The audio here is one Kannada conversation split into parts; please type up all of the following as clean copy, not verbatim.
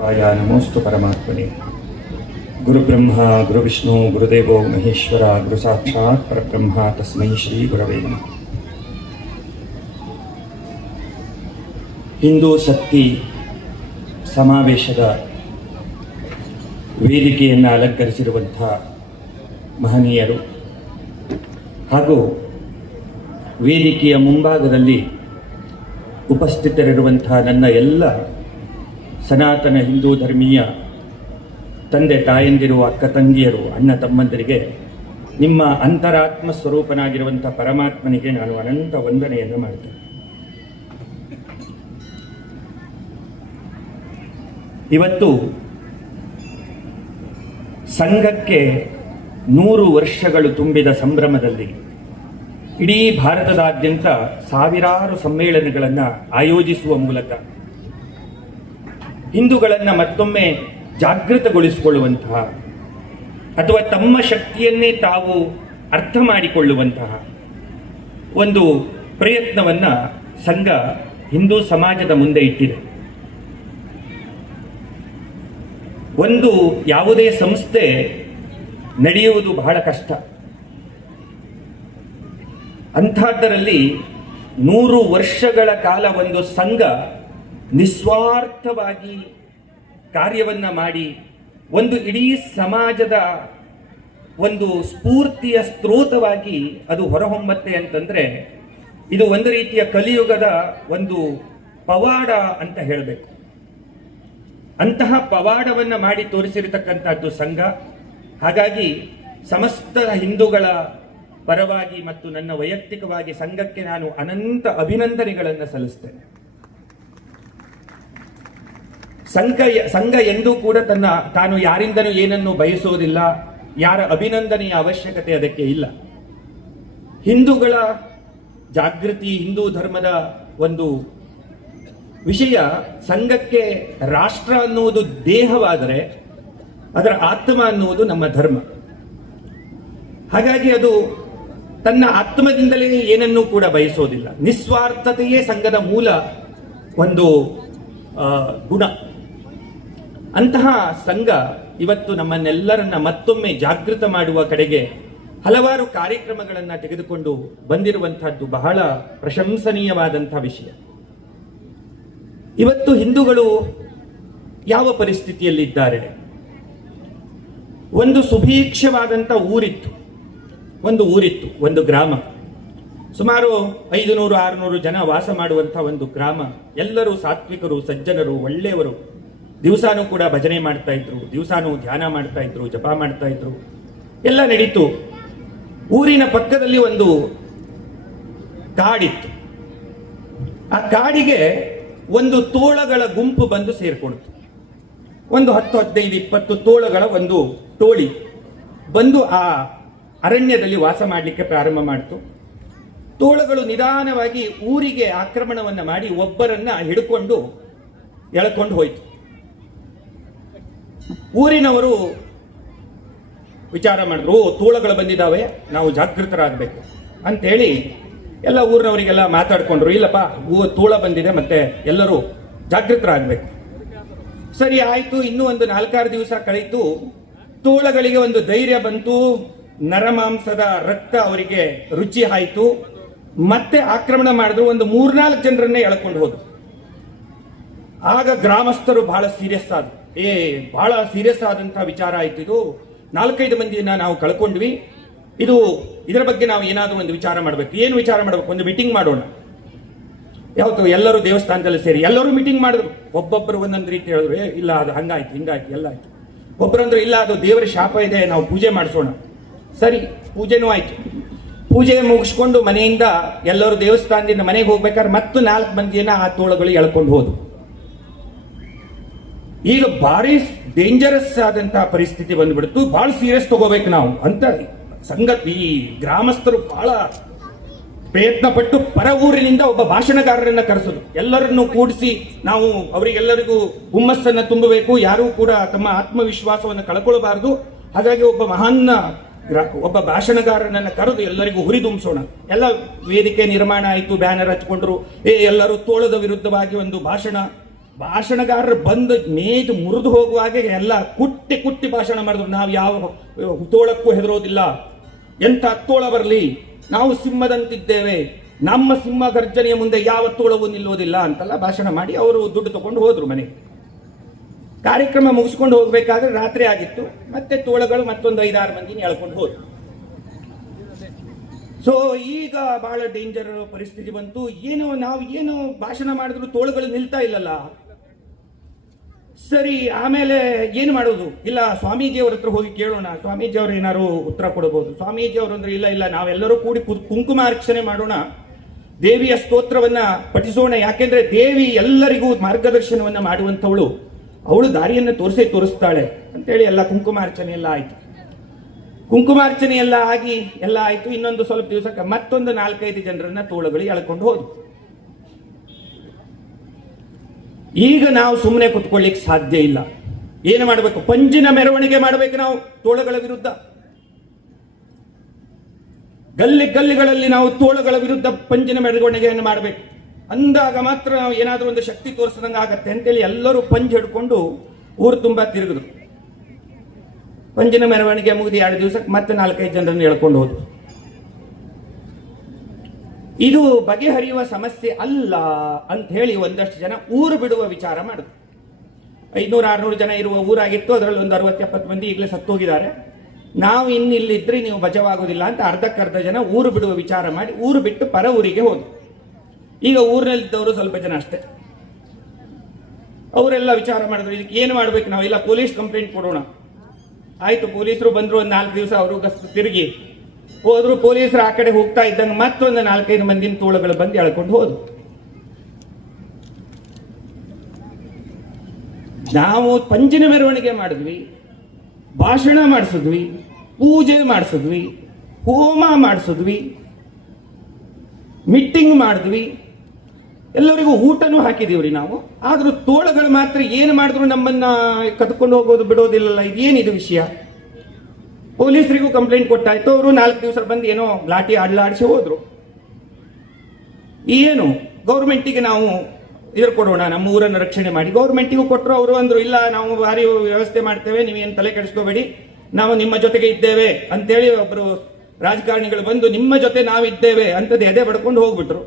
ನಮೋಸ್ತು ಪರಮಾತ್ಮನೆ. ಗುರುಬ್ರಹ್ಮ ಗುರುವಿಷ್ಣು ಗುರುದೇವೋ ಮಹೇಶ್ವರ ಗುರು ಸಾಕ್ಷಾತ್ ಪರಬ್ರಹ್ಮ ತಸ್ಮೈ ಶ್ರೀ ಗುರವೇ ನಮಃ. ಹಿಂದೂ ಶಕ್ತಿ ಸಮಾವೇಶದ ವೇದಿಕೆಯನ್ನು ಅಲಂಕರಿಸಿರುವಂಥ ಮಹನೀಯರು ಹಾಗೂ ವೇದಿಕೆಯ ಮುಂಭಾಗದಲ್ಲಿ ಉಪಸ್ಥಿತರಿರುವಂಥ ನನ್ನ ಎಲ್ಲ ಸನಾತನ ಹಿಂದೂ ಧರ್ಮೀಯ ತಂದೆ ತಾಯಂದಿರು, ಅಕ್ಕ ತಂಗಿಯರು, ಅಣ್ಣ ತಮ್ಮಂದರಿಗೆ, ನಿಮ್ಮ ಅಂತರಾತ್ಮ ಸ್ವರೂಪನಾಗಿರುವಂಥ ಪರಮಾತ್ಮನಿಗೆ ನಾನು ಅನಂತ ವಂದನೆಯನ್ನು ಮಾಡ್ತೇನೆ. ಇವತ್ತು ಸಂಘಕ್ಕೆ 100 ವರ್ಷಗಳು ತುಂಬಿದ ಸಂಭ್ರಮದಲ್ಲಿ ಇಡೀ ಭಾರತದಾದ್ಯಂತ ಸಾವಿರಾರು ಸಮ್ಮೇಳನಗಳನ್ನು ಆಯೋಜಿಸುವ ಮೂಲಕ ಹಿಂದೂಗಳನ್ನು ಮತ್ತೊಮ್ಮೆ ಜಾಗೃತಗೊಳಿಸಿಕೊಳ್ಳುವಂತಹ ಅಥವಾ ತಮ್ಮ ಶಕ್ತಿಯನ್ನೇ ತಾವು ಅರ್ಥ ಮಾಡಿಕೊಳ್ಳುವಂತಹ ಒಂದು ಪ್ರಯತ್ನವನ್ನು ಸಂಘ ಹಿಂದೂ ಸಮಾಜದ ಮುಂದೆ ಇಟ್ಟಿದೆ. ಒಂದು ಯಾವುದೇ ಸಂಸ್ಥೆ ನಡೆಯುವುದು ಬಹಳ ಕಷ್ಟ. ಅಂಥದ್ದರಲ್ಲಿ 100 ವರ್ಷಗಳ ಕಾಲ ಒಂದು ಸಂಘ ನಿಸ್ವಾರ್ಥವಾಗಿ ಕಾರ್ಯವನ್ನು ಮಾಡಿ ಒಂದು ಇಡೀ ಸಮಾಜದ ಒಂದು ಸ್ಫೂರ್ತಿಯ ಸ್ರೋತವಾಗಿ ಅದು ಹೊರಹೊಮ್ಮತ್ತೆ ಅಂತಂದ್ರೆ ಇದು ಒಂದು ರೀತಿಯ ಕಲಿಯುಗದ ಒಂದು ಪವಾಡ ಅಂತ ಹೇಳಬೇಕು. ಅಂತಹ ಪವಾಡವನ್ನು ಮಾಡಿ ತೋರಿಸಿರತಕ್ಕಂಥದ್ದು ಸಂಘ. ಹಾಗಾಗಿ ಸಮಸ್ತ ಹಿಂದೂಗಳ ಪರವಾಗಿ ಮತ್ತು ನನ್ನ ವೈಯಕ್ತಿಕವಾಗಿ ಸಂಘಕ್ಕೆ ನಾನು ಅನಂತ ಅಭಿನಂದನೆಗಳನ್ನು ಸಲ್ಲಿಸ್ತೇನೆ. ಸಂಘ ಎಂದೂ ಕೂಡ ತಾನು ಯಾರಿಂದನೂ ಏನನ್ನು ಬಯಸೋದಿಲ್ಲ. ಯಾರ ಅಭಿನಂದನೆಯ ಅವಶ್ಯಕತೆ ಅದಕ್ಕೆ ಇಲ್ಲ. ಹಿಂದೂಗಳ ಜಾಗೃತಿ, ಹಿಂದೂ ಧರ್ಮದ ಒಂದು ವಿಷಯ, ಸಂಘಕ್ಕೆ ರಾಷ್ಟ್ರ ಅನ್ನುವುದು ದೇಹವಾದರೆ ಅದರ ಆತ್ಮ ಅನ್ನುವುದು ನಮ್ಮ ಧರ್ಮ. ಹಾಗಾಗಿ ಅದು ತನ್ನ ಆತ್ಮದಿಂದಲೇ ಏನನ್ನೂ ಕೂಡ ಬಯಸೋದಿಲ್ಲ. ನಿಸ್ವಾರ್ಥತೆಯೇ ಸಂಘದ ಮೂಲ ಒಂದು ಗುಣ. ಅಂತಹ ಸಂಘ ಇವತ್ತು ನಮ್ಮನ್ನೆಲ್ಲರನ್ನ ಮತ್ತೊಮ್ಮೆ ಜಾಗೃತ ಮಾಡುವ ಕಡೆಗೆ ಹಲವಾರು ಕಾರ್ಯಕ್ರಮಗಳನ್ನು ತೆಗೆದುಕೊಂಡು ಬಂದಿರುವಂತಹದ್ದು ಬಹಳ ಪ್ರಶಂಸನೀಯವಾದಂಥ ವಿಷಯ. ಇವತ್ತು ಹಿಂದೂಗಳು ಯಾವ ಪರಿಸ್ಥಿತಿಯಲ್ಲಿದ್ದಾರೆ? ಒಂದು ಸುಭೀಕ್ಷವಾದಂಥ ಊರಿತ್ತು, ಒಂದು ಗ್ರಾಮ, ಸುಮಾರು 500-600 ಜನ ವಾಸ ಮಾಡುವಂಥ ಒಂದು ಗ್ರಾಮ. ಎಲ್ಲರೂ ಸಾತ್ವಿಕರು, ಸಜ್ಜನರು, ಒಳ್ಳೆಯವರು. ದಿವಸಾನೂ ಕೂಡ ಭಜನೆ ಮಾಡ್ತಾ ಇದ್ರು, ದಿವಸಾನೂ ಧ್ಯಾನ ಮಾಡ್ತಾ ಇದ್ರು, ಜಪ ಮಾಡ್ತಾ ಇದ್ರು, ಎಲ್ಲ ನಡೀತು. ಊರಿನ ಪಕ್ಕದಲ್ಲಿ ಒಂದು ಕಾಡಿತ್ತು. ಆ ಕಾಡಿಗೆ ಒಂದು ತೋಳಗಳ ಗುಂಪು ಬಂದು ಸೇರ್ಕೊಳ್ತು. ಒಂದು 10-15-20 ತೋಳಗಳ ಒಂದು ಟೋಳಿ ಬಂದು ಆ ಅರಣ್ಯದಲ್ಲಿ ವಾಸ ಮಾಡಲಿಕ್ಕೆ ಪ್ರಾರಂಭ ಮಾಡಿತು. ತೋಳಗಳು ನಿಧಾನವಾಗಿ ಊರಿಗೆ ಆಕ್ರಮಣವನ್ನು ಮಾಡಿ ಒಬ್ಬರನ್ನ ಹಿಡ್ಕೊಂಡು ಎಳ್ಕೊಂಡು ಹೋಯ್ತು. ಊರಿನವರು ವಿಚಾರ ಮಾಡಿದ್ರು, ತೋಳಗಳು ಬಂದಿದ್ದಾವೆ, ನಾವು ಜಾಗೃತರಾಗಬೇಕು ಅಂತೇಳಿ ಎಲ್ಲ ಊರಿನವರಿಗೆಲ್ಲ ಮಾತಾಡ್ಕೊಂಡ್ರು. ಇಲ್ಲಪ್ಪ, ತೋಳ ಬಂದಿದೆ, ಮತ್ತೆ ಎಲ್ಲರೂ ಜಾಗೃತರಾಗಬೇಕು. ಸರಿ ಆಯ್ತು. ಇನ್ನೂ ಒಂದು 4-6 ದಿವಸ ಕಳೀತು. ತೋಳಗಳಿಗೆ ಒಂದು ಧೈರ್ಯ ಬಂತು, ನರಮಾಂಸದ ರಕ್ತ ಅವರಿಗೆ ರುಚಿ ಆಯಿತು. ಮತ್ತೆ ಆಕ್ರಮಣ ಮಾಡಿದ್ರು. ಒಂದು 3-4 ಜನರನ್ನೇ ಎಳ್ಕೊಂಡು ಹೋದ್ರು. ಆಗ ಗ್ರಾಮಸ್ಥರು ಬಹಳ ಸೀರಿಯಸ್ ಆದ್ರು. ಬಹಳ ಸೀರಿಯಸ್ ಆದಂತಹ ವಿಚಾರ ಆಯ್ತು. ಇದು 4-5 ಮಂದಿಯನ್ನ ನಾವು ಕಳ್ಕೊಂಡ್ವಿ. ಇದರ ಬಗ್ಗೆ ನಾವು ಏನಾದರೂ ಒಂದು ವಿಚಾರ ಮಾಡಬೇಕು. ಏನು ವಿಚಾರ ಮಾಡಬೇಕು? ಒಂದು ಮೀಟಿಂಗ್ ಮಾಡೋಣ. ಯಾವತ್ತು ಎಲ್ಲರೂ ದೇವಸ್ಥಾನದಲ್ಲಿ ಸೇರಿ ಎಲ್ಲರೂ ಮೀಟಿಂಗ್ ಮಾಡಿದ್ರು. ಒಬ್ಬೊಬ್ಬರು ಒಂದೊಂದು ರೀತಿ ಹೇಳಿದ್ರು, ಇಲ್ಲ ಅದು ಹಂಗಾಯ್ತು, ಹಿಂಗಾಯ್ತು, ಎಲ್ಲ ಆಯ್ತು. ಒಬ್ಬರಂದ್ರು, ಇಲ್ಲ ಅದು ದೇವರ ಶಾಪ ಇದೆ, ನಾವು ಪೂಜೆ ಮಾಡಿಸೋಣ. ಸರಿ, ಪೂಜೆನೂ ಆಯ್ತು. ಪೂಜೆ ಮುಗಿಸ್ಕೊಂಡು ಮನೆಯಿಂದ ಎಲ್ಲರೂ ದೇವಸ್ಥಾನದಿಂದ ಮನೆಗೆ ಹೋಗ್ಬೇಕಾದ್ರೆ ಮತ್ತು 4 ಮಂದಿಯನ್ನ ಆ ತೋಳಗಳು ಎಳ್ಕೊಂಡು ಹೋದ್ರು. ಈಗ ಭಾರಿ ಡೇಂಜರಸ್ ಆದಂತಹ ಪರಿಸ್ಥಿತಿ ಬಂದ್ಬಿಡ್ತು. ಬಹಳ ಸೀರಿಯಸ್ ತಗೋಬೇಕು ನಾವು ಅಂತ ಸಂಗತಿ. ಈ ಗ್ರಾಮಸ್ಥರು ಬಹಳ ಪ್ರಯತ್ನ ಪಟ್ಟು ಪರ ಊರಿನಿಂದ ಒಬ್ಬ ಭಾಷಣಕಾರರನ್ನ ಕರೆಸೋದು. ಎಲ್ಲರನ್ನು ಕೂಡಿಸಿ ನಾವು ಅವರಿಗೆಲ್ಲರಿಗೂ ಹುಮ್ಮಸ್ಸನ್ನ ತುಂಬಬೇಕು. ಯಾರೂ ಕೂಡ ತಮ್ಮ ಆತ್ಮವಿಶ್ವಾಸವನ್ನು ಕಳ್ಕೊಳ್ಬಾರದು. ಹಾಗಾಗಿ ಒಬ್ಬ ಭಾಷಣಗಾರನನ್ನ ಕರೆದು ಎಲ್ಲರಿಗೂ ಹುರಿದುಂಬಿಸೋಣ. ಎಲ್ಲ ವೇದಿಕೆ ನಿರ್ಮಾಣ ಆಯಿತು, ಬ್ಯಾನರ್ ಹಚ್ಕೊಂಡ್ರು. ಎಲ್ಲರೂ ತೋಳದ ವಿರುದ್ಧವಾಗಿ ಒಂದು ಭಾಷಣ ಭಾಷಣಗಾರರು ಬಂದು ಮೇಜು ಮುರಿದು ಹೋಗುವಾಗೆ ಎಲ್ಲ ಕುಟ್ಟಿ ಕುಟ್ಟಿ ಭಾಷಣ ಮಾಡಿದ್ರು. ನಾವು ಯಾವ ತೋಳಕ್ಕೂ ಹೆದರೋದಿಲ್ಲ, ಎಂಥ ತೋಳ ಬರಲಿ, ನಾವು ಸಿಂಹದಂತಿದ್ದೇವೆ, ನಮ್ಮ ಸಿಂಹ ಗರ್ಜನೆಯ ಮುಂದೆ ಯಾವ ತೋಳವೂ ನಿಲ್ಲೋದಿಲ್ಲ ಅಂತೆಲ್ಲ ಭಾಷಣ ಮಾಡಿ ಅವರು ದುಡ್ಡು ತಗೊಂಡು ಹೋದ್ರು ಮನೆಗೆ. ಕಾರ್ಯಕ್ರಮ ಮುಗಿಸ್ಕೊಂಡು ಹೋಗ್ಬೇಕಾದ್ರೆ ರಾತ್ರಿ ಆಗಿತ್ತು. ಮತ್ತೆ ತೋಳಗಳು ಮತ್ತೊಂದು 5-6 ಮಂದಿನ ಎಳ್ಕೊಂಡು ಹೋದ್ರು. ಸೊ ಈಗ ಬಹಳ ಡೇಂಜರ್ ಪರಿಸ್ಥಿತಿ ಬಂತು. ನಾವು ಏನು ಭಾಷಣ ಮಾಡಿದ್ರು ತೋಳುಗಳು ನಿಲ್ತಾ ಇಲ್ಲಲ್ಲ. ಸರಿ, ಆಮೇಲೆ ಏನು ಮಾಡೋದು? ಇಲ್ಲ, ಸ್ವಾಮೀಜಿಯವ್ರ ಹತ್ರ ಹೋಗಿ ಕೇಳೋಣ, ಸ್ವಾಮೀಜಿಯವರು ಏನಾದ್ರು ಉತ್ತರ ಕೊಡಬಹುದು. ಸ್ವಾಮೀಜಿಯವರು ಅಂದ್ರೆ ಇಲ್ಲ ನಾವೆಲ್ಲರೂ ಕೂಡಿ ಕುಂಕುಮಾರ್ಚನೆ ಮಾಡೋಣ, ದೇವಿಯ ಸ್ತೋತ್ರವನ್ನ ಪಠಿಸೋಣ. ಯಾಕೆಂದ್ರೆ ದೇವಿ ಎಲ್ಲರಿಗೂ ಮಾರ್ಗದರ್ಶನವನ್ನ ಮಾಡುವಂಥವಳು, ಅವಳು ದಾರಿಯನ್ನು ತೋರಿಸ್ತಾಳೆ ಅಂತೇಳಿ ಎಲ್ಲ ಕುಂಕುಮಾರ್ಚನೆ ಎಲ್ಲ ಆಯ್ತು. ಕುಂಕುಮಾರ್ಚನೆ ಎಲ್ಲ ಆಗಿ ಎಲ್ಲ ಆಯ್ತು. ಇನ್ನೊಂದು ಸ್ವಲ್ಪ ದಿವಸಕ್ಕೆ ಮತ್ತೊಂದು 4-5 ಜನರನ್ನ ತೋಳುಗಳು ಎಳ್ಕೊಂಡು ಹೋದ್ರು. ಈಗ ನಾವು ಸುಮ್ಮನೆ ಕುತ್ಕೊಳ್ಳಿಕ್ಕೆ ಸಾಧ್ಯ ಇಲ್ಲ. ಏನು ಮಾಡಬೇಕು? ಪಂಜಿನ ಮೆರವಣಿಗೆ ಮಾಡಬೇಕು ನಾವು ತೋಳುಗಳ ವಿರುದ್ಧ. ಗಲ್ಲಿಗಳಲ್ಲಿ ನಾವು ತೋಳುಗಳ ವಿರುದ್ಧ ಪಂಜಿನ ಮೆರವಣಿಗೆಯನ್ನು ಮಾಡಬೇಕು. ಅಂದಾಗ ಮಾತ್ರ ನಾವು ಏನಾದರೂ ಒಂದು ಶಕ್ತಿ ತೋರಿಸಿದಂಗೆ ಆಗತ್ತೆ ಅಂತೇಳಿ ಎಲ್ಲರೂ ಪಂಜ್ ಹಿಡ್ಕೊಂಡು ಊರು ತುಂಬಾ ತಿರುಗಿದ್ರು. ಪಂಜಿನ ಮೆರವಣಿಗೆ ಮುಗಿದು 2 ದಿವಸಕ್ಕೆ ಮತ್ತೆ 4-5 ಜನರನ್ನು ಎಳ್ಕೊಂಡು ಹೋದ್ರು. ಇದು ಬಗೆಹರಿಯುವ ಸಮಸ್ಯೆ ಅಲ್ಲ ಅಂತ ಹೇಳಿ ಒಂದಷ್ಟು ಜನ ಊರು ಬಿಡುವ ವಿಚಾರ ಮಾಡಿದ್ರು. 500-600 ಜನ ಇರುವ ಊರಾಗಿತ್ತು. ಅದರಲ್ಲಿ ಒಂದು 60-70 ಮಂದಿ ಈಗಲೇ ಸತ್ತೋಗಿದ್ದಾರೆ. ನಾವು ಇನ್ನಿಲ್ಲಿದ್ರೆ ನೀವು ಬಜವಾಗೋದಿಲ್ಲ ಅಂತ ಅರ್ಧಕ್ಕರ್ಧ ಜನ ಊರು ಬಿಡುವ ವಿಚಾರ ಮಾಡಿ ಊರು ಬಿಟ್ಟು ಪರ ಊರಿಗೆ ಹೋದ್ರು. ಈಗ ಊರಿನಲ್ಲಿದ್ದವರು ಸ್ವಲ್ಪ ಜನ ಅಷ್ಟೇ. ಅವರೆಲ್ಲ ವಿಚಾರ ಮಾಡಿದ್ರು, ಇದಕ್ಕೆ ಏನು ಮಾಡ್ಬೇಕು ನಾವು? ಇಲ್ಲ, ಪೊಲೀಸ್ ಕಂಪ್ಲೇಂಟ್ ಕೊಡೋಣ. ಆಯ್ತು, ಪೊಲೀಸರು ಬಂದ್ರು. ಒಂದು 4 ದಿವಸ ಅವರು ಗಸ್ತು ತಿರುಗಿ ಹೋದ್ರು. ಪೊಲೀಸರು ಆ ಕಡೆ ಹೋಗ್ತಾ ಇದ್ದಂಗೆ ಮತ್ತೊಂದು 4-5 ಮಂದಿನ ತೋಳುಗಳು ಬಂದು ಎಳ್ಕೊಂಡು ಹೋದ್ರು. ನಾವು ಪಂಜಿನ ಮೆರವಣಿಗೆ ಮಾಡಿದ್ವಿ, ಭಾಷಣ ಮಾಡಿಸಿದ್ವಿ, ಪೂಜೆ ಮಾಡಿಸಿದ್ವಿ, ಹೋಮ ಮಾಡಿಸಿದ್ವಿ, ಮೀಟಿಂಗ್ ಮಾಡಿದ್ವಿ, ಎಲ್ಲರಿಗೂ ಊಟನೂ ಹಾಕಿದೀವ್ರಿ ನಾವು. ಆದ್ರೂ ತೋಳುಗಳು ಮಾತ್ರ ಏನು ಮಾಡಿದ್ರು ನಮ್ಮನ್ನ ಕದ್ಕೊಂಡು ಹೋಗೋದು ಬಿಡೋದಿಲ್ಲಲ್ಲ. ಇದೇನಿದು ವಿಷಯ? ಪೊಲೀಸರಿಗೂ ಕಂಪ್ಲೇಂಟ್ ಕೊಟ್ಟಾಯ್ತು. ಅವರು 4 ದಿವಸ ಬಂದು ಏನೋ ಲಾಠಿ ಆಡ್ಲಾಡಿಸಿ ಹೋದ್ರು. ಏನು ಗೌರ್ಮೆಂಟಿಗೆ ನಾವು ಇದ್ರ ಕೊಡೋಣ, ನಮ್ಮ ಊರನ್ನು ರಕ್ಷಣೆ ಮಾಡಿ. ಗೌರ್ಮೆಂಟಿಗೂ ಕೊಟ್ಟರು. ಅವರು ಅಂದ್ರು, ಇಲ್ಲ ನಾವು ಭಾರಿ ವ್ಯವಸ್ಥೆ ಮಾಡ್ತೇವೆ, ನೀವೇನು ತಲೆ ಕೆಡಿಸ್ಕೋಬೇಡಿ, ನಾವು ನಿಮ್ಮ ಜೊತೆಗೆ ಇದ್ದೇವೆ ಅಂತೇಳಿ ಒಬ್ರು ರಾಜಕಾರಣಿಗಳು ಬಂದು ನಿಮ್ಮ ಜೊತೆ ನಾವಿದ್ದೇವೆ ಅಂತದ್ದು ಎದೆ ಬಡ್ಕೊಂಡು ಹೋಗ್ಬಿಟ್ರು.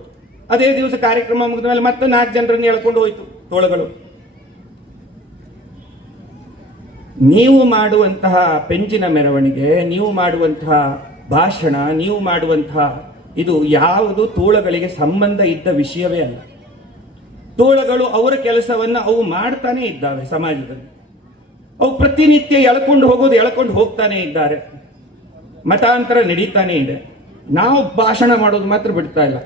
ಅದೇ ದಿವಸ ಕಾರ್ಯಕ್ರಮ ಮುಗಿದ ಮೇಲೆ ಮತ್ತೆ 4 ಜನರನ್ನು ಎಳ್ಕೊಂಡು ಹೋಯ್ತು ತೋಳುಗಳು. ನೀವು ಮಾಡುವಂತಹ ಪೆಂಚಿನ ಮೆರವಣಿಗೆ, ನೀವು ಮಾಡುವಂತಹ ಭಾಷಣ, ನೀವು ಮಾಡುವಂತಹ ಇದು ಯಾವುದು ತೋಳುಗಳಿಗೆ ಸಂಬಂಧ ಇದ್ದ ವಿಷಯವೇ ಅಲ್ಲ. ತೋಳುಗಳು ಅವರ ಕೆಲಸವನ್ನ ಅವು ಮಾಡ್ತಾನೆ ಇದ್ದಾವೆ ಸಮಾಜದಲ್ಲಿ. ಅವು ಪ್ರತಿನಿತ್ಯ ಎಳ್ಕೊಂಡು ಹೋಗ್ತಾನೆ ಇದ್ದಾರೆ. ಮತಾಂತರ ನಡೀತಾನೆ ಇದೆ. ನಾವು ಭಾಷಣ ಮಾಡೋದು ಮಾತ್ರ ಬಿಡ್ತಾ ಇಲ್ಲ.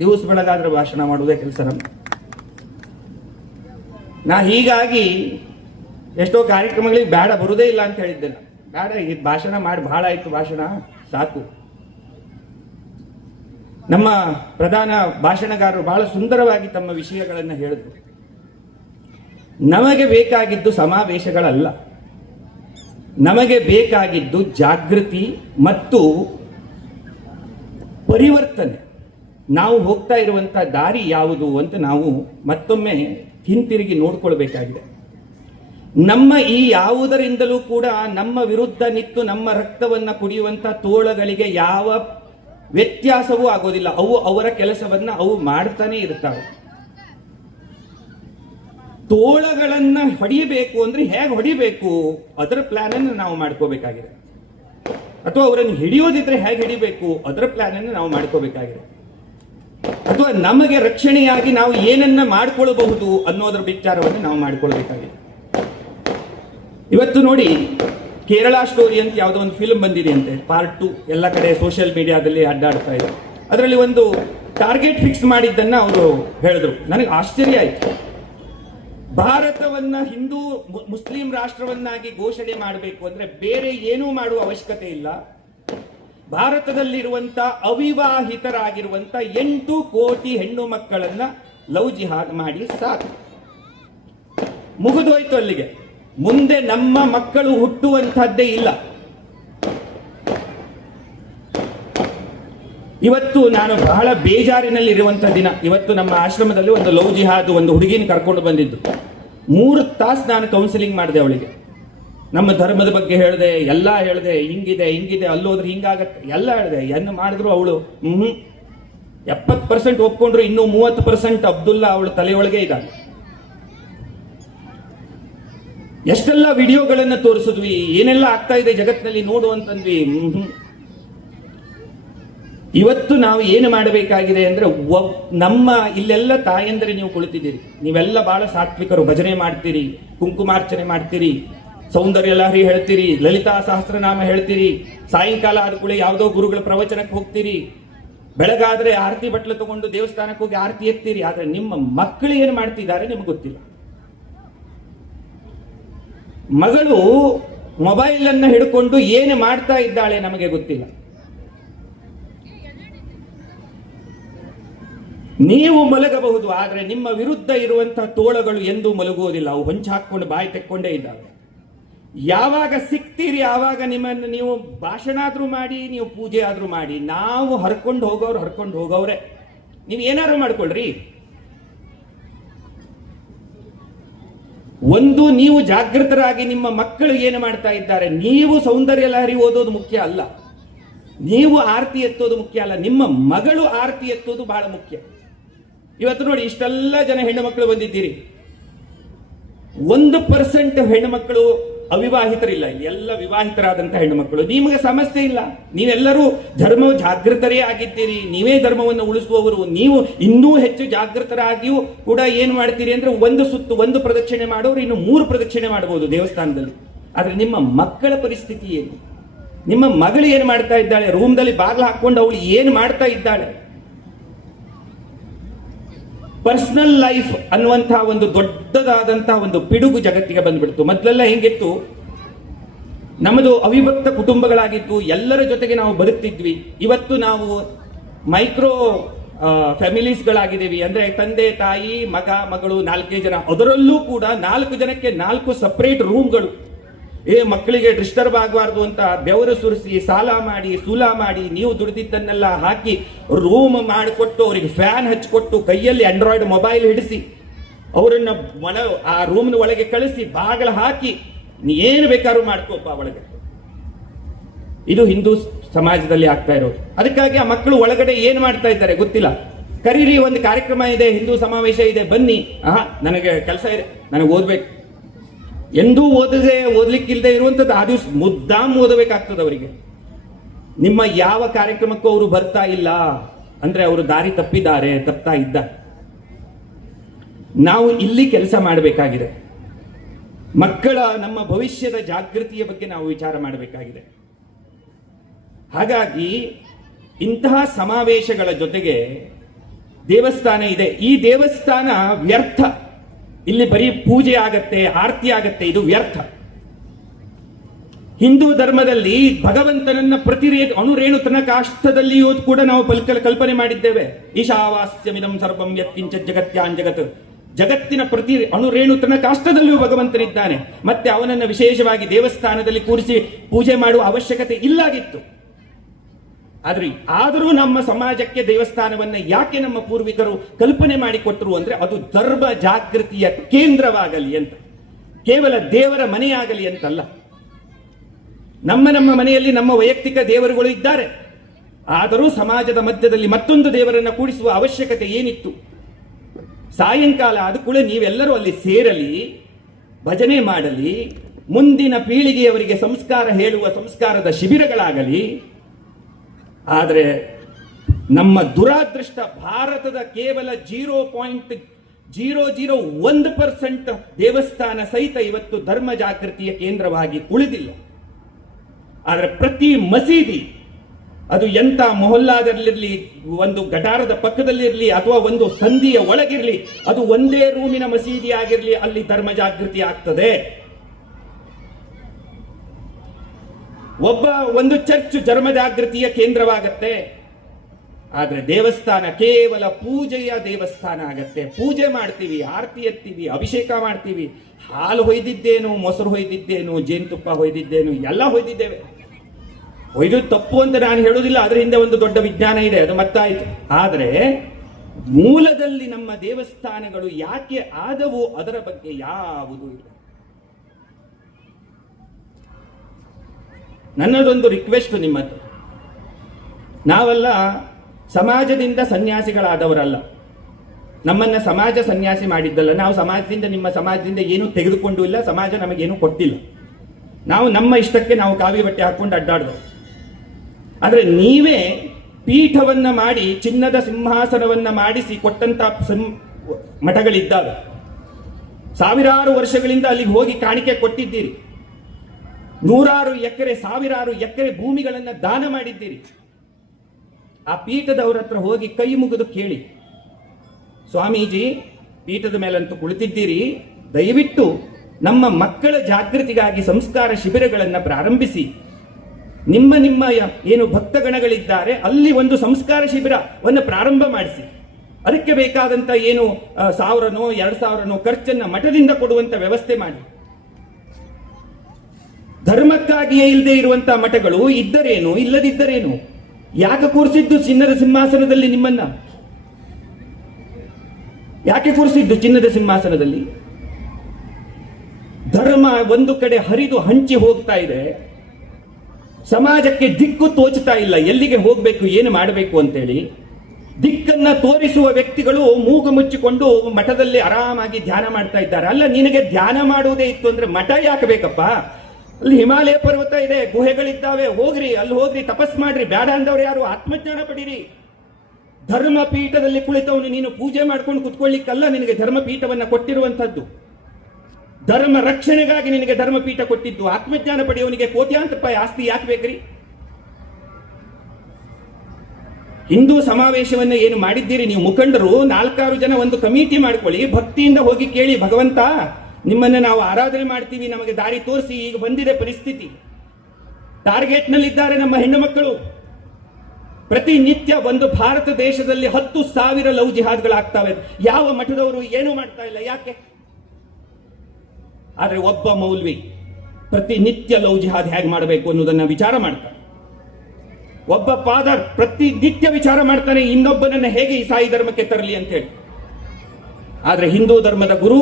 ದಿವಸ ಬೆಳಗಾದ್ರೆ ಭಾಷಣ ಮಾಡುವುದೇ ಕೆಲಸ ನಾ ಹೀಗಾಗಿ ಎಷ್ಟೋ ಕಾರ್ಯಕ್ರಮಗಳಿಗೆ ಬೇಡ ಬರುವುದೇ ಇಲ್ಲ ಅಂತ ಹೇಳಿದ್ದೆ. ಬೇಡ, ಈ ಭಾಷಣ ಮಾಡಿ ಬಹಳ ಆಯ್ತು, ಭಾಷಣ ಸಾಕು. ನಮ್ಮ ಪ್ರಧಾನ ಭಾಷಣಗಾರರು ಬಹಳ ಸುಂದರವಾಗಿ ತಮ್ಮ ವಿಷಯಗಳನ್ನು ಹೇಳಿದ್ರು. ನಮಗೆ ಬೇಕಾಗಿದ್ದು ಸಮಾವೇಶಗಳಲ್ಲ, ನಮಗೆ ಬೇಕಾಗಿದ್ದು ಜಾಗೃತಿ ಮತ್ತು ಪರಿವರ್ತನೆ. ನಾವು ಹೋಗ್ತಾ ಇರುವಂತಹ ದಾರಿ ಯಾವುದು ಅಂತ ನಾವು ಮತ್ತೊಮ್ಮೆ ಹಿಂತಿರುಗಿ ನೋಡ್ಕೊಳ್ಬೇಕಾಗಿದೆ. ನಮ್ಮ ಈ ಯಾವುದರಿಂದಲೂ ಕೂಡ ನಮ್ಮ ವಿರುದ್ಧ ನಿಂತು ನಮ್ಮ ರಕ್ತವನ್ನ ಕುಡಿಯುವಂತ ತೋಳಗಳಿಗೆ ಯಾವ ವ್ಯತ್ಯಾಸವೂ ಆಗೋದಿಲ್ಲ. ಅವು ಅವರ ಕೆಲಸವನ್ನ ಅವು ಮಾಡ್ತಾನೆ ಇರ್ತಾವೆ. ತೋಳಗಳನ್ನ ಹೊಡಿಬೇಕು ಅಂದ್ರೆ ಹೇಗೆ ಹೊಡಿಬೇಕು ಅದರ ಪ್ಲಾನ್ ಅನ್ನು ನಾವು ಮಾಡ್ಕೋಬೇಕಾಗಿದೆ. ಅಥವಾ ಅವರನ್ನು ಹಿಡಿಯೋದಿದ್ರೆ ಹೇಗೆ ಹಿಡಿಬೇಕು ಅದರ ಪ್ಲಾನ್ ಅನ್ನು ನಾವು ಮಾಡ್ಕೋಬೇಕಾಗಿದೆ. ಅಥವಾ ನಮಗೆ ರಕ್ಷಣೆಯಾಗಿ ನಾವು ಏನನ್ನ ಮಾಡ್ಕೊಳ್ಬಹುದು ಅನ್ನೋದರ ವಿಚಾರವನ್ನು ನಾವು ಮಾಡ್ಕೊಳ್ಬೇಕಾಗಿದೆ. ಇವತ್ತು ನೋಡಿ, ಕೇರಳ ಸ್ಟೋರಿ ಅಂತ ಯಾವುದೋ ಒಂದು ಫಿಲ್ಮ್ ಬಂದಿದೆ ಅಂತೆ, ಪಾರ್ಟ್ 2 ಎಲ್ಲ ಕಡೆ ಸೋಷಿಯಲ್ ಮೀಡಿಯಾದಲ್ಲಿ ಅಡ್ಡಾಡ್ತಾ ಇದೆ. ಅದರಲ್ಲಿ ಒಂದು ಟಾರ್ಗೆಟ್ ಫಿಕ್ಸ್ ಮಾಡಿದ್ದನ್ನ ಅವರು ಹೇಳಿದ್ರು. ನನಗೆ ಆಶ್ಚರ್ಯ ಆಯ್ತು. ಭಾರತವನ್ನ ಹಿಂದೂ ಮುಸ್ಲಿಂ ರಾಷ್ಟ್ರವನ್ನಾಗಿ ಘೋಷಣೆ ಮಾಡಬೇಕು ಅಂದ್ರೆ ಬೇರೆ ಏನೂ ಮಾಡುವ ಅವಶ್ಯಕತೆ ಇಲ್ಲ. ಭಾರತದಲ್ಲಿರುವಂತ ಅವಿವಾಹಿತರಾಗಿರುವಂತ 8 ಕೋಟಿ ಹೆಣ್ಣು ಮಕ್ಕಳನ್ನ ಲವ್ ಜಿಹಾದ್ ಮಾಡಿ ಸಾಕು, ಮುಗಿದೋಯ್ತು ಅಲ್ಲಿಗೆ. ಮುಂದೆ ನಮ್ಮ ಮಕ್ಕಳು ಹುಟ್ಟುವಂತಹದ್ದೇ ಇಲ್ಲ. ಇವತ್ತು ನಾನು ಬಹಳ ಬೇಜಾರಿನಲ್ಲಿ ಇರುವಂತಹ ದಿನ. ಇವತ್ತು ನಮ್ಮ ಆಶ್ರಮದಲ್ಲಿ ಒಂದು ಲವ್ ಜಿಹಾದ್ ಒಂದು ಹುಡುಗಿನ ಕರ್ಕೊಂಡು ಬಂದಿದ್ದು. 3 ತಾಸು ನಾನು ಕೌನ್ಸಿಲಿಂಗ್ ಮಾಡಿದೆ ಅವಳಿಗೆ. ನಮ್ಮ ಧರ್ಮದ ಬಗ್ಗೆ ಹೇಳಿದೆ, ಎಲ್ಲ ಹೇಳಿದೆ, ಹಿಂಗಿದೆ ಅಲ್ಲೋದ್ರೆ ಹಿಂಗಾಗತ್ತೆ ಎಲ್ಲ ಹೇಳಿದೆ. ಏನು ಮಾಡಿದ್ರು ಅವಳು 70% ಒಪ್ಕೊಂಡ್ರು, ಇನ್ನು 30% ಅಬ್ದುಲ್ಲಾ ಅವಳ ತಲೆಯೊಳಗೆ ಇದ್ದಾನೆ. ಎಷ್ಟೆಲ್ಲ ವಿಡಿಯೋಗಳನ್ನ ತೋರಿಸಿದ್ವಿ, ಏನೆಲ್ಲ ಆಗ್ತಾ ಇದೆ ಜಗತ್ತಿನಲ್ಲಿ ನೋಡು ಅಂತಂದ್ವಿ. ಇವತ್ತು ನಾವು ಏನು ಮಾಡಬೇಕಾಗಿದೆ ಅಂದ್ರೆ, ನಮ್ಮ ಇಲ್ಲೆಲ್ಲ ತಾಯಂದ್ರೆ ನೀವು ಕುಳಿತಿದ್ದೀರಿ, ನೀವೆಲ್ಲ ಬಹಳ ಸಾತ್ವಿಕರು, ಭಜನೆ ಮಾಡ್ತೀರಿ, ಕುಂಕುಮಾರ್ಚನೆ ಮಾಡ್ತೀರಿ, ಸೌಂದರ್ಯ ಲಹರಿ ಹೇಳ್ತೀರಿ, ಲಲಿತಾ ಸಹಸ್ರನಾಮ ಹೇಳ್ತೀರಿ, ಸಾಯಂಕಾಲ ಆದ ಕೂಡ ಯಾವುದೋ ಗುರುಗಳ ಪ್ರವಚನಕ್ಕೆ ಹೋಗ್ತೀರಿ, ಬೆಳಗಾದ್ರೆ ಆರತಿ ಬಟ್ಲು ತಗೊಂಡು ದೇವಸ್ಥಾನಕ್ಕೆ ಹೋಗಿ ಆರತಿ ಎತ್ತೀರಿ. ಆದ್ರೆ ನಿಮ್ಮ ಮಕ್ಕಳು ಏನು ಮಾಡ್ತಿದ್ದಾರೆ ನಿಮ್ಗೆ ಗೊತ್ತಿಲ್ಲ. ಮಗಳು ಮೊಬೈಲ್ ಅನ್ನ ಹಿಡ್ಕೊಂಡು ಏನು ಮಾಡ್ತಾ ಇದ್ದಾಳೆ ನಮಗೆ ಗೊತ್ತಿಲ್ಲ. ನೀವು ಮಲಗಬಹುದು, ಆದ್ರೆ ನಿಮ್ಮ ವಿರುದ್ಧ ಇರುವಂತಹ ತೋಳಗಳು ಎಂದೂ ಮಲಗುವುದಿಲ್ಲ. ಅವು ಹೊಂಚು ಹಾಕೊಂಡು ಬಾಯಿ ತೆಕ್ಕೊಂಡೇ ಇದ್ದಾವೆ. ಯಾವಾಗ ಸಿಗ್ತೀರಿ ಆವಾಗ ನಿಮ್ಮನ್ನು ನೀವು ಭಾಷಣ ಆದ್ರೂ ಮಾಡಿ, ನೀವು ಪೂಜೆ ಆದ್ರೂ ಮಾಡಿ, ನಾವು ಹರ್ಕೊಂಡು ಹೋಗೋವ್ರೆ. ನೀವು ಏನಾದ್ರು ಮಾಡ್ಕೊಳ್ರಿ. ಒಂದು, ನೀವು ಜಾಗೃತರಾಗಿ ನಿಮ್ಮ ಮಕ್ಕಳು ಏನು ಮಾಡ್ತಾ ಇದ್ದಾರೆ. ನೀವು ಸೌಂದರ್ಯ ಲಹರಿ ಓದೋದು ಮುಖ್ಯ ಅಲ್ಲ, ನೀವು ಆರತಿ ಎತ್ತೋದು ಮುಖ್ಯ ಅಲ್ಲ, ನಿಮ್ಮ ಮಗಳು ಆರತಿ ಎತ್ತೋದು ಬಹಳ ಮುಖ್ಯ. ಇವತ್ತು ನೋಡಿ, ಇಷ್ಟೆಲ್ಲ ಜನ ಹೆಣ್ಣು ಮಕ್ಕಳು ಬಂದಿದ್ದೀರಿ, 1% ಹೆಣ್ಣು ಮಕ್ಕಳು ಅವಿವಾಹಿತರಿಲ್ಲ. ಎಲ್ಲ ವಿವಾಹಿತರಾದಂತಹ ಹೆಣ್ಣು ಮಕ್ಕಳು. ನಿಮಗೆ ಸಮಸ್ಯೆ ಇಲ್ಲ, ನೀವೆಲ್ಲರೂ ಧರ್ಮ ಜಾಗೃತರೇ ಆಗಿದ್ದೀರಿ, ನೀವೇ ಧರ್ಮವನ್ನು ಉಳಿಸುವವರು. ನೀವು ಇನ್ನೂ ಹೆಚ್ಚು ಜಾಗೃತರಾಗಿಯೂ ಕೂಡ ಏನು ಮಾಡ್ತೀರಿ ಅಂದ್ರೆ, 1 ಸುತ್ತು 1 ಪ್ರದಕ್ಷಿಣೆ ಮಾಡೋರು ಇನ್ನು 3 ಪ್ರದಕ್ಷಿಣೆ ಮಾಡಬಹುದು ದೇವಸ್ಥಾನದಲ್ಲಿ. ಆದ್ರೆ ನಿಮ್ಮ ಮಕ್ಕಳ ಪರಿಸ್ಥಿತಿ ಏನು? ನಿಮ್ಮ ಮಗಳು ಏನು ಮಾಡ್ತಾ ಇದ್ದಾಳೆ? ರೂಮ್ದಲ್ಲಿ ಬಾಗಿಲು ಹಾಕೊಂಡು ಅವಳು ಏನು ಮಾಡ್ತಾ ಇದ್ದಾಳೆ? ಪರ್ಸನಲ್ ಲೈಫ್ ಅನ್ನುವಂತಹ ಒಂದು ದೊಡ್ಡದಾದಂತಹ ಒಂದು ಪಿಡುಗು ಜಗತ್ತಿಗೆ ಬಂದ್ಬಿಡ್ತು. ಮೊದಲೆಲ್ಲ ಹೆಂಗಿತ್ತು, ನಮ್ಮದು ಅವಿಭಕ್ತ ಕುಟುಂಬಗಳಾಗಿತ್ತು, ಎಲ್ಲರ ಜೊತೆಗೆ ನಾವು ಬದುಕ್ತಿದ್ವಿ. ಇವತ್ತು ನಾವು ಮೈಕ್ರೋ ಫ್ಯಾಮಿಲೀಸ್ಗಳಾಗಿದ್ದೀವಿ. ಅಂದ್ರೆ ತಂದೆ ತಾಯಿ ಮಗ ಮಗಳು 4 ಜನ, ಅದರಲ್ಲೂ ಕೂಡ 4 ಜನಕ್ಕೆ 4 ಸಪರೇಟ್ ರೂಮ್ಗಳು. ಮಕ್ಕಳಿಗೆ ಡಿಸ್ಟರ್ಬ್ ಆಗಬಾರ್ದು ಅಂತ ಬೆವರು ಸುರಿಸಿ, ಸಾಲ ಮಾಡಿ, ಸೂಲ ಮಾಡಿ, ನೀವು ದುಡಿದಿದ್ದನ್ನೆಲ್ಲ ಹಾಕಿ ರೂಮ್ ಮಾಡಿಕೊಟ್ಟು, ಅವರಿಗೆ ಫ್ಯಾನ್ ಹಚ್ಚಿಕೊಟ್ಟು, ಕೈಯಲ್ಲಿ ಆಂಡ್ರಾಯ್ಡ್ ಮೊಬೈಲ್ ಹಿಡಿಸಿ ಅವರನ್ನ ಆ ರೂಮ್ನ ಒಳಗೆ ಕಳಿಸಿ, ಬಾಗಿಲು ಹಾಕಿ, ಏನು ಬೇಕಾದ್ರೂ ಮಾಡ್ಕೋಪ್ಪ ಒಳಗೆ. ಇದು ಹಿಂದೂ ಸಮಾಜದಲ್ಲಿ ಆಗ್ತಾ ಇರೋದು. ಅದಕ್ಕಾಗಿ ಆ ಮಕ್ಕಳು ಒಳಗಡೆ ಏನ್ ಮಾಡ್ತಾ ಇದ್ದಾರೆ ಗೊತ್ತಿಲ್ಲ. ಕರೀರಿ, ಒಂದು ಕಾರ್ಯಕ್ರಮ ಇದೆ, ಹಿಂದೂ ಸಮಾವೇಶ ಇದೆ, ಬನ್ನಿ. ನನಗೆ ಕೆಲಸ ಇದೆ, ನನಗೆ ಓದ್ಬೇಕು. ಎಂದೂ ಓದ್ಲಿಕ್ಕಿಲ್ಲದೆ ಇರುವಂತದ್ದು ಆ ದಿವಸ ಮುದ್ದಾಮ್ ಓದಬೇಕಾಗ್ತದೆ ಅವರಿಗೆ. ನಿಮ್ಮ ಯಾವ ಕಾರ್ಯಕ್ರಮಕ್ಕೂ ಅವರು ಬರ್ತಾ ಇಲ್ಲ ಅಂದ್ರೆ ಅವರು ದಾರಿ ತಪ್ತಾ ಇದ್ದ. ನಾವು ಇಲ್ಲಿ ಕೆಲಸ ಮಾಡಬೇಕಾಗಿದೆ. ಮಕ್ಕಳ, ನಮ್ಮ ಭವಿಷ್ಯದ ಜಾಗೃತಿಯ ಬಗ್ಗೆ ನಾವು ವಿಚಾರ ಮಾಡಬೇಕಾಗಿದೆ. ಹಾಗಾಗಿ ಇಂತಹ ಸಮಾವೇಶಗಳ ಜೊತೆಗೆ ದೇವಸ್ಥಾನ ಇದೆ. ಈ ದೇವಸ್ಥಾನ ವ್ಯರ್ಥ. ಇಲ್ಲಿ ಬರೀ ಪೂಜೆ ಆಗತ್ತೆ, ಆರತಿ ಆಗತ್ತೆ, ಇದು ವ್ಯರ್ಥ. ಹಿಂದೂ ಧರ್ಮದಲ್ಲಿ ಭಗವಂತನನ್ನ ಪ್ರತಿ ಅಣುರೇಣು ತನಕಾಷ್ಟದಲ್ಲಿಯೂ ಕೂಡ ನಾವು ಕಲ್ಪನೆ ಮಾಡಿದ್ದೇವೆ. ಈಶಾವಾಸ್ಯಮಿದಂ ಸರ್ವಂ ಯತ್ಕಿಂಚ ಜಗತ್ಯಾನ್ ಜಗತ್. ಜಗತ್ತಿನ ಪ್ರತಿ ಅಣುರೇಣು ತನಕಾಷ್ಟದಲ್ಲಿಯೂ ಭಗವಂತನಿದ್ದಾನೆ. ಮತ್ತೆ ಅವನನ್ನು ವಿಶೇಷವಾಗಿ ದೇವಸ್ಥಾನದಲ್ಲಿ ಕೂರಿಸಿ ಪೂಜೆ ಮಾಡುವ ಅವಶ್ಯಕತೆ ಇಲ್ಲಾಗಿತ್ತು. ಆದರೂ ನಮ್ಮ ಸಮಾಜಕ್ಕೆ ದೇವಸ್ಥಾನವನ್ನ ಯಾಕೆ ನಮ್ಮ ಪೂರ್ವಿಕರು ಕಲ್ಪನೆ ಮಾಡಿಕೊಟ್ರು ಅಂದ್ರೆ, ಅದು ಧರ್ಮ ಜಾಗೃತಿಯ ಕೇಂದ್ರವಾಗಲಿ ಅಂತ, ಕೇವಲ ದೇವರ ಮನೆಯಾಗಲಿ ಅಂತಲ್ಲ. ನಮ್ಮ ಮನೆಯಲ್ಲಿ ನಮ್ಮ ವೈಯಕ್ತಿಕ ದೇವರುಗಳು ಇದ್ದಾರೆ, ಆದರೂ ಸಮಾಜದ ಮಧ್ಯದಲ್ಲಿ ಮತ್ತೊಂದು ದೇವರನ್ನ ಕೂಡಿಸುವ ಅವಶ್ಯಕತೆ ಏನಿತ್ತು? ಸಾಯಂಕಾಲ ಆದ ಕೂಡ ನೀವೆಲ್ಲರೂ ಅಲ್ಲಿ ಸೇರಲಿ, ಭಜನೆ ಮಾಡಲಿ, ಮುಂದಿನ ಪೀಳಿಗೆಯವರಿಗೆ ಸಂಸ್ಕಾರ ಹೇಳುವ ಸಂಸ್ಕಾರದ ಶಿಬಿರಗಳಾಗಲಿ. ಆದರೆ ನಮ್ಮ ದುರಾದೃಷ್ಟ, ಭಾರತದ ಕೇವಲ 0.001% ದೇವಸ್ಥಾನ ಸಹಿತ ಇವತ್ತು ಧರ್ಮ ಜಾಗೃತಿಯ ಕೇಂದ್ರವಾಗಿ ಉಳಿದಿಲ್ಲ. ಆದರೆ ಪ್ರತಿ ಮಸೀದಿ, ಅದು ಎಂತ ಮೊಹಲ್ಲಾದಲ್ಲಿರಲಿ, ಒಂದು ಗಟಾರದ ಪಕ್ಕದಲ್ಲಿರಲಿ, ಅಥವಾ ಒಂದು ಸಂಧಿಯ ಒಳಗಿರಲಿ, ಅದು ಒಂದೇ ರೂಮಿನ ಮಸೀದಿ ಆಗಿರಲಿ, ಅಲ್ಲಿ ಧರ್ಮ ಜಾಗೃತಿ ಆಗ್ತದೆ. ಒಂದು ಚರ್ಚ್ ಧರ್ಮ ಜಾಗೃತಿಯ ಕೇಂದ್ರವಾಗತ್ತೆ. ಆದ್ರೆ ದೇವಸ್ಥಾನ ಕೇವಲ ಪೂಜೆಯ ದೇವಸ್ಥಾನ ಆಗತ್ತೆ. ಪೂಜೆ ಮಾಡ್ತೀವಿ, ಆರತಿ ಎತ್ತೀವಿ, ಅಭಿಷೇಕ ಮಾಡ್ತೀವಿ, ಹಾಲು ಹೊಯ್ದಿದ್ದೇನು, ಮೊಸರು ಹೊಯ್ದಿದ್ದೇನು, ಜೇನುತುಪ್ಪ ಹೊಯ್ದಿದ್ದೇನು, ಎಲ್ಲ ಹೊಯ್ದಿದ್ದೇವೆ. ಹೊಯ್ದು ತಪ್ಪು ಅಂತ ನಾನು ಹೇಳುವುದಿಲ್ಲ, ಅದರ ಹಿಂದೆ ಒಂದು ದೊಡ್ಡ ವಿಜ್ಞಾನ ಇದೆ, ಅದು ಮತ್ತಾಯ್ತು. ಆದ್ರೆ ಮೂಲದಲ್ಲಿ ನಮ್ಮ ದೇವಸ್ಥಾನಗಳು ಯಾಕೆ ಆದವು ಅದರ ಬಗ್ಗೆ ಯಾವುದೂ ಇಲ್ಲ. ನನ್ನದೊಂದು ರಿಕ್ವೆಸ್ಟ್ ನಿಮ್ಮದು, ನಾವೆಲ್ಲ ಸಮಾಜದಿಂದ ಸನ್ಯಾಸಿಗಳಾದವರಲ್ಲ, ನಮ್ಮನ್ನ ಸಮಾಜ ಸನ್ಯಾಸಿ ಮಾಡಿದ್ದಲ್ಲ. ನಾವು ಸಮಾಜದಿಂದ, ನಿಮ್ಮ ಸಮಾಜದಿಂದ ಏನೂ ತೆಗೆದುಕೊಂಡು ಇಲ್ಲ, ಸಮಾಜ ನಮಗೇನು ಕೊಟ್ಟಿಲ್ಲ. ನಾವು ನಮ್ಮ ಇಷ್ಟಕ್ಕೆ ನಾವು ಕಾವಿ ಬಟ್ಟೆ ಹಾಕೊಂಡು ಅಡ್ಡಾಡ್ದವು. ಆದರೆ ನೀವೇ ಪೀಠವನ್ನ ಮಾಡಿ ಚಿನ್ನದ ಸಿಂಹಾಸನವನ್ನ ಮಾಡಿಸಿ ಕೊಟ್ಟಂತ ಮಠಗಳಿದ್ದಾವೆ. ಸಾವಿರಾರು ವರ್ಷಗಳಿಂದ ಅಲ್ಲಿಗೆ ಹೋಗಿ ಕಾಣಿಕೆ ಕೊಟ್ಟಿದ್ದೀರಿ. ನೂರಾರು ಎಕರೆ, ಸಾವಿರಾರು ಎಕರೆ ಭೂಮಿಗಳನ್ನ ದಾನ ಮಾಡಿದ್ದೀರಿ. ಆ ಪೀಠದವರ ಹತ್ರ ಹೋಗಿ ಕೈ ಮುಗಿದು ಕೇಳಿ, ಸ್ವಾಮೀಜಿ ಪೀಠದ ಮೇಲಂತೂ ಕುಳಿತಿದ್ದೀರಿ, ದಯವಿಟ್ಟು ನಮ್ಮ ಮಕ್ಕಳ ಜಾಗೃತಿಗಾಗಿ ಸಂಸ್ಕಾರ ಶಿಬಿರಗಳನ್ನು ಪ್ರಾರಂಭಿಸಿ, ನಿಮ್ಮ ಏನು ಭಕ್ತಗಣಗಳಿದ್ದಾರೆ ಅಲ್ಲಿ ಒಂದು ಸಂಸ್ಕಾರ ಶಿಬಿರವನ್ನು ಪ್ರಾರಂಭ ಮಾಡಿಸಿ, ಅದಕ್ಕೆ ಬೇಕಾದಂತ ಏನು 1000ನೋ 2000ನೋ ಖರ್ಚನ್ನ ಮಠದಿಂದ ಕೊಡುವಂತ ವ್ಯವಸ್ಥೆ ಮಾಡಿ. ಧರ್ಮಕ್ಕಾಗಿಯೇ ಇಲ್ಲದೆ ಇರುವಂತಹ ಮಠಗಳು ಇದ್ದರೇನು ಇಲ್ಲದಿದ್ದರೇನು? ಯಾಕೆ ಕೂರಿಸಿದ್ದು ಚಿನ್ನದ ಸಿಂಹಾಸನದಲ್ಲಿ ನಿಮ್ಮನ್ನ? ಯಾಕೆ ಕೂರಿಸಿದ್ದು ಚಿನ್ನದ ಸಿಂಹಾಸನದಲ್ಲಿ? ಧರ್ಮ ಒಂದು ಕಡೆ ಹರಿದು ಹಂಚಿ ಹೋಗ್ತಾ ಇದೆ, ಸಮಾಜಕ್ಕೆ ದಿಕ್ಕು ತೋಚುತ್ತಾ ಇಲ್ಲ, ಎಲ್ಲಿಗೆ ಹೋಗಬೇಕು, ಏನು ಮಾಡಬೇಕು ಅಂತೇಳಿ. ದಿಕ್ಕನ್ನ ತೋರಿಸುವ ವ್ಯಕ್ತಿಗಳು ಮೂಗು ಮುಚ್ಚಿಕೊಂಡು ಮಠದಲ್ಲಿ ಆರಾಮಾಗಿ ಧ್ಯಾನ ಮಾಡ್ತಾ ಇದ್ದಾರೆ. ಅಲ್ಲ, ನಿನಗೆ ಧ್ಯಾನ ಮಾಡುವುದೇ ಇತ್ತು ಅಂದ್ರೆ ಮಠ ಯಾಕೆ ಬೇಕಪ್ಪ? ಅಲ್ಲಿ ಹಿಮಾಲಯ ಪರ್ವತ ಇದೆ, ಗುಹೆಗಳಿದ್ದಾವೆ, ಹೋಗ್ರಿ, ಅಲ್ಲಿ ಹೋಗ್ರಿ, ತಪಸ್ ಮಾಡ್ರಿ. ಬೇಡ ಅಂದವ್ರು ಯಾರು? ಆತ್ಮಜ್ಞಾನ ಪಡೀರಿ. ಧರ್ಮ ಪೀಠದಲ್ಲಿ ಕುಳಿತವನು ನೀನು ಪೂಜೆ ಮಾಡ್ಕೊಂಡು ಕುತ್ಕೊಳ್ಳಿಕ್ಕಲ್ಲ ನಿನಗೆ ಧರ್ಮಪೀಠವನ್ನ ಕೊಟ್ಟಿರುವಂತದ್ದು. ಧರ್ಮ ರಕ್ಷಣೆಗಾಗಿ ನಿನಗೆ ಧರ್ಮಪೀಠ ಕೊಟ್ಟಿದ್ದು. ಆತ್ಮಜ್ಞಾನ ಪಡೆಯುವನಿಗೆ ಕೋಟ್ಯಾಂತರ ರೂಪಾಯಿ ಆಸ್ತಿ ಯಾಕೆ ಬೇಕ್ರಿ? ಹಿಂದೂ ಸಮಾವೇಶವನ್ನ ಏನು ಮಾಡಿದ್ದೀರಿ ನೀವು ಮುಖಂಡರು, 4-6 ಜನ ಒಂದು ಕಮಿಟಿ ಮಾಡ್ಕೊಳ್ಳಿ, ಭಕ್ತಿಯಿಂದ ಹೋಗಿ ಕೇಳಿ, ಭಗವಂತ ನಿಮ್ಮನ್ನ ನಾವು ಆರಾಧನೆ ಮಾಡ್ತೀವಿ, ನಮಗೆ ದಾರಿ ತೋರಿಸಿ. ಈಗ ಬಂದಿದೆ ಪರಿಸ್ಥಿತಿ, ಟಾರ್ಗೆಟ್ ನಲ್ಲಿದ್ದಾರೆ ನಮ್ಮ ಹೆಣ್ಣು ಮಕ್ಕಳು. ಪ್ರತಿನಿತ್ಯ ಒಂದು ಭಾರತ ದೇಶದಲ್ಲಿ 10,000 ಲವ್ ಜಿಹಾದ್ಗಳಾಗ್ತವೆ. ಯಾವ ಮಠದವರು ಏನು ಮಾಡ್ತಾ ಇಲ್ಲ, ಯಾಕೆ? ಆದ್ರೆ ಒಬ್ಬ ಮೌಲ್ವಿ ಪ್ರತಿನಿತ್ಯ ಲವ್ ಜಿಹಾದ್ ಹೇಗೆ ಮಾಡಬೇಕು ಅನ್ನೋದನ್ನ ವಿಚಾರ ಮಾಡ್ತಾನೆ. ಒಬ್ಬ ಫಾದರ್ ಪ್ರತಿನಿತ್ಯ ವಿಚಾರ ಮಾಡ್ತಾನೆ, ಇನ್ನೊಬ್ಬನನ್ನ ಹೇಗೆ ಇಸಾಯಿ ಧರ್ಮಕ್ಕೆ ತರಲಿ ಅಂತೇಳಿ. ಆದ್ರೆ ಹಿಂದೂ ಧರ್ಮದ ಗುರು,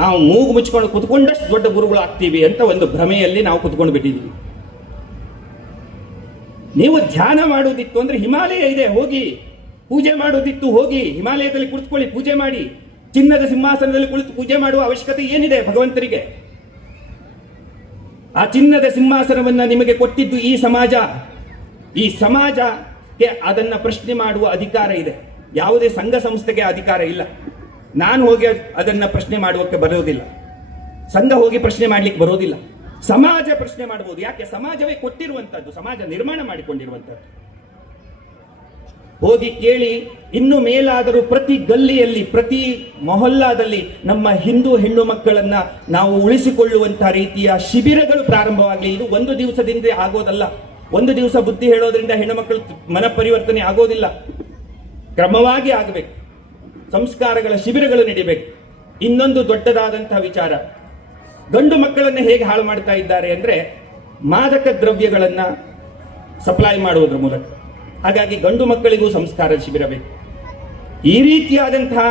ನಾವು ಮೂಗು ಮುಚ್ಕೊಂಡು ಕುತ್ಕೊಂಡಷ್ಟು ದೊಡ್ಡ ಗುರುಗಳು ಆಗ್ತೀವಿ ಅಂತ ಒಂದು ಭ್ರಮೆಯಲ್ಲಿ ನಾವು ಕುತ್ಕೊಂಡು ಬಿಟ್ಟಿದ್ದೀವಿ. ನೀವು ಧ್ಯಾನ ಮಾಡುವುದಿತ್ತು ಅಂದ್ರೆ ಹಿಮಾಲಯ ಇದೆ, ಹೋಗಿ ಪೂಜೆ ಮಾಡುವುದಿತ್ತು, ಹೋಗಿ ಹಿಮಾಲಯದಲ್ಲಿ ಕುಳಿತುಕೊಳ್ಳಿ, ಪೂಜೆ ಮಾಡಿ. ಚಿನ್ನದ ಸಿಂಹಾಸನದಲ್ಲಿ ಕುಳಿತು ಪೂಜೆ ಮಾಡುವ ಅವಶ್ಯಕತೆ ಏನಿದೆ ಭಗವಂತರಿಗೆ? ಆ ಚಿನ್ನದ ಸಿಂಹಾಸನವನ್ನ ನಿಮಗೆ ಕೊಟ್ಟಿದ್ದು ಈ ಸಮಾಜ. ಈ ಸಮಾಜಕ್ಕೆ ಅದನ್ನ ಪ್ರಶ್ನೆ ಮಾಡುವ ಅಧಿಕಾರ ಇದೆ. ಯಾವುದೇ ಸಂಘ ಸಂಸ್ಥೆಗೆ ಅಧಿಕಾರ ಇಲ್ಲ. ನಾನು ಹೋಗಿ ಅದನ್ನ ಪ್ರಶ್ನೆ ಮಾಡುವಕ್ಕೆ ಬರೋದಿಲ್ಲ, ಸಂಘ ಹೋಗಿ ಪ್ರಶ್ನೆ ಮಾಡ್ಲಿಕ್ಕೆ ಬರೋದಿಲ್ಲ. ಸಮಾಜ ಪ್ರಶ್ನೆ ಮಾಡಬಹುದು. ಯಾಕೆ? ಸಮಾಜವೇ ಕೊಟ್ಟಿರುವಂತದ್ದು, ಸಮಾಜ ನಿರ್ಮಾಣ ಮಾಡಿಕೊಂಡಿರುವಂತದ್ದು. ಹೋಗಿ ಕೇಳಿ. ಇನ್ನು ಮೇಲಾದರೂ ಪ್ರತಿ ಗಲ್ಲಿಯಲ್ಲಿ, ಪ್ರತಿ ಮೊಹಲ್ಲಾದಲ್ಲಿ ನಮ್ಮ ಹಿಂದೂ ಹೆಣ್ಣು ಮಕ್ಕಳನ್ನ ನಾವು ಉಳಿಸಿಕೊಳ್ಳುವಂತಹ ರೀತಿಯ ಶಿಬಿರಗಳು ಪ್ರಾರಂಭವಾಗಲಿ. ಇದು ಒಂದು ದಿವಸದಿಂದ ಆಗೋದಲ್ಲ. ಒಂದು ದಿವಸ ಬುದ್ಧಿ ಹೇಳೋದ್ರಿಂದ ಹೆಣ್ಣು ಮಕ್ಕಳು ಮನ ಪರಿವರ್ತನೆ ಆಗೋದಿಲ್ಲ. ಕ್ರಮವಾಗಿ ಆಗಬೇಕು. ಸಂಸ್ಕಾರಗಳ ಶಿಬಿರಗಳು ನಡೀಬೇಕು. ಇನ್ನೊಂದು ದೊಡ್ಡದಾದಂತಹ ವಿಚಾರ, ಗಂಡು ಮಕ್ಕಳನ್ನ ಹೇಗೆ ಹಾಳು ಮಾಡ್ತಾ ಇದ್ದಾರೆ ಅಂದ್ರೆ ಮಾದಕ ದ್ರವ್ಯಗಳನ್ನ ಸಪ್ಲೈ ಮಾಡುವುದರ ಮೂಲಕ. ಹಾಗಾಗಿ ಗಂಡು ಮಕ್ಕಳಿಗೂ ಸಂಸ್ಕಾರದ ಶಿಬಿರ ಬೇಕು. ಈ ರೀತಿಯಾದಂತಹ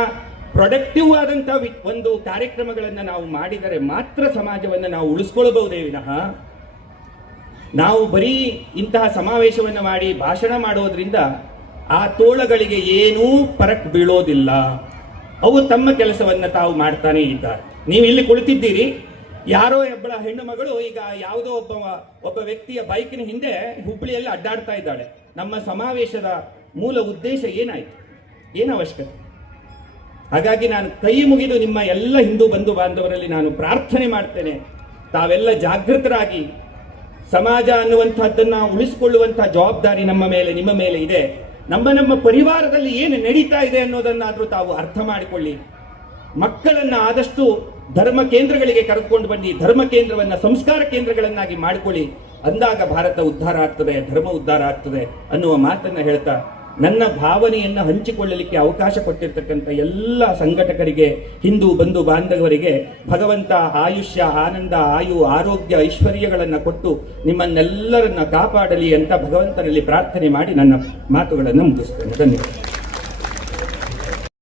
ಪ್ರೊಡಕ್ಟಿವ್ ಆದಂತಹ ಒಂದು ಕಾರ್ಯಕ್ರಮಗಳನ್ನ ನಾವು ಮಾಡಿದರೆ ಮಾತ್ರ ಸಮಾಜವನ್ನು ನಾವು ಉಳಿಸ್ಕೊಳ್ಬಹುದೇ ವಿನಃ ನಾವು ಬರೀ ಇಂತಹ ಸಮಾವೇಶವನ್ನು ಮಾಡಿ ಭಾಷಣ ಮಾಡೋದ್ರಿಂದ ಆ ತೋಳಗಳಿಗೆ ಏನೂ ಫರಕ್ ಬೀಳೋದಿಲ್ಲ. ಅವು ತಮ್ಮ ಕೆಲಸವನ್ನ ತಾವು ಮಾಡ್ತಾನೆ ಇದ್ದಾರೆ. ನೀವು ಇಲ್ಲಿ ಕುಳಿತಿದ್ದೀರಿ, ಯಾರೋ ಒಬ್ಬಳ ಹೆಣ್ಣು ಮಗಳು ಈಗ ಯಾವುದೋ ಒಬ್ಬ ವ್ಯಕ್ತಿಯ ಬೈಕಿನ ಹಿಂದೆ ಹುಬ್ಬಳ್ಳಿಯಲ್ಲಿ ಅಡ್ಡಾಡ್ತಾ ಇದ್ದಾಳೆ. ನಮ್ಮ ಸಮಾವೇಶದ ಮೂಲ ಉದ್ದೇಶ ಏನಾಯ್ತು? ಏನು ಅವಶ್ಯಕತೆ? ಹಾಗಾಗಿ ನಾನು ಕೈ ಮುಗಿದು ನಿಮ್ಮ ಎಲ್ಲ ಹಿಂದೂ ಬಂಧು ಬಾಂಧವರಲ್ಲಿ ನಾನು ಪ್ರಾರ್ಥನೆ ಮಾಡ್ತೇನೆ, ತಾವೆಲ್ಲ ಜಾಗೃತರಾಗಿ ಸಮಾಜ ಅನ್ನುವಂಥದ್ದನ್ನ ಉಳಿಸಿಕೊಳ್ಳುವಂತಹ ಜವಾಬ್ದಾರಿ ನಮ್ಮ ಮೇಲೆ, ನಿಮ್ಮ ಮೇಲೆ ಇದೆ. ನಮ್ಮ ಪರಿವಾರದಲ್ಲಿ ಏನು ನಡೀತಾ ಇದೆ ಅನ್ನೋದನ್ನಾದ್ರೂ ತಾವು ಅರ್ಥ ಮಾಡಿಕೊಳ್ಳಿ. ಮಕ್ಕಳನ್ನ ಆದಷ್ಟು ಧರ್ಮ ಕೇಂದ್ರಗಳಿಗೆ ಕರೆದುಕೊಂಡು ಬನ್ನಿ, ಧರ್ಮ ಕೇಂದ್ರವನ್ನ ಸಂಸ್ಕಾರ ಕೇಂದ್ರಗಳನ್ನಾಗಿ ಮಾಡಿಕೊಳ್ಳಿ. ಅಂದಾಗ ಭಾರತ ಉದ್ಧಾರ ಆಗ್ತದೆ, ಧರ್ಮ ಉದ್ಧಾರ ಆಗ್ತದೆ ಅನ್ನುವ ಮಾತನ್ನ ಹೇಳ್ತಾ ನನ್ನ ಭಾವನೆಯನ್ನು ಹಂಚಿಕೊಳ್ಳಲಿಕ್ಕೆ ಅವಕಾಶ ಕೊಟ್ಟಿರ್ತಕ್ಕಂಥ ಎಲ್ಲ ಸಂಘಟಕರಿಗೆ, ಹಿಂದೂ ಬಂಧು ಬಾಂಧವರಿಗೆ ಭಗವಂತ ಆಯುಷ್ಯ, ಆನಂದ, ಆಯು, ಆರೋಗ್ಯ, ಐಶ್ವರ್ಯಗಳನ್ನು ಕೊಟ್ಟು ನಿಮ್ಮನ್ನೆಲ್ಲರನ್ನ ಕಾಪಾಡಲಿ ಅಂತ ಭಗವಂತನಲ್ಲಿ ಪ್ರಾರ್ಥನೆ ಮಾಡಿ ನನ್ನ ಮಾತುಗಳನ್ನು ಮುಗಿಸ್ತೇನೆ. ಧನ್ಯವಾದ.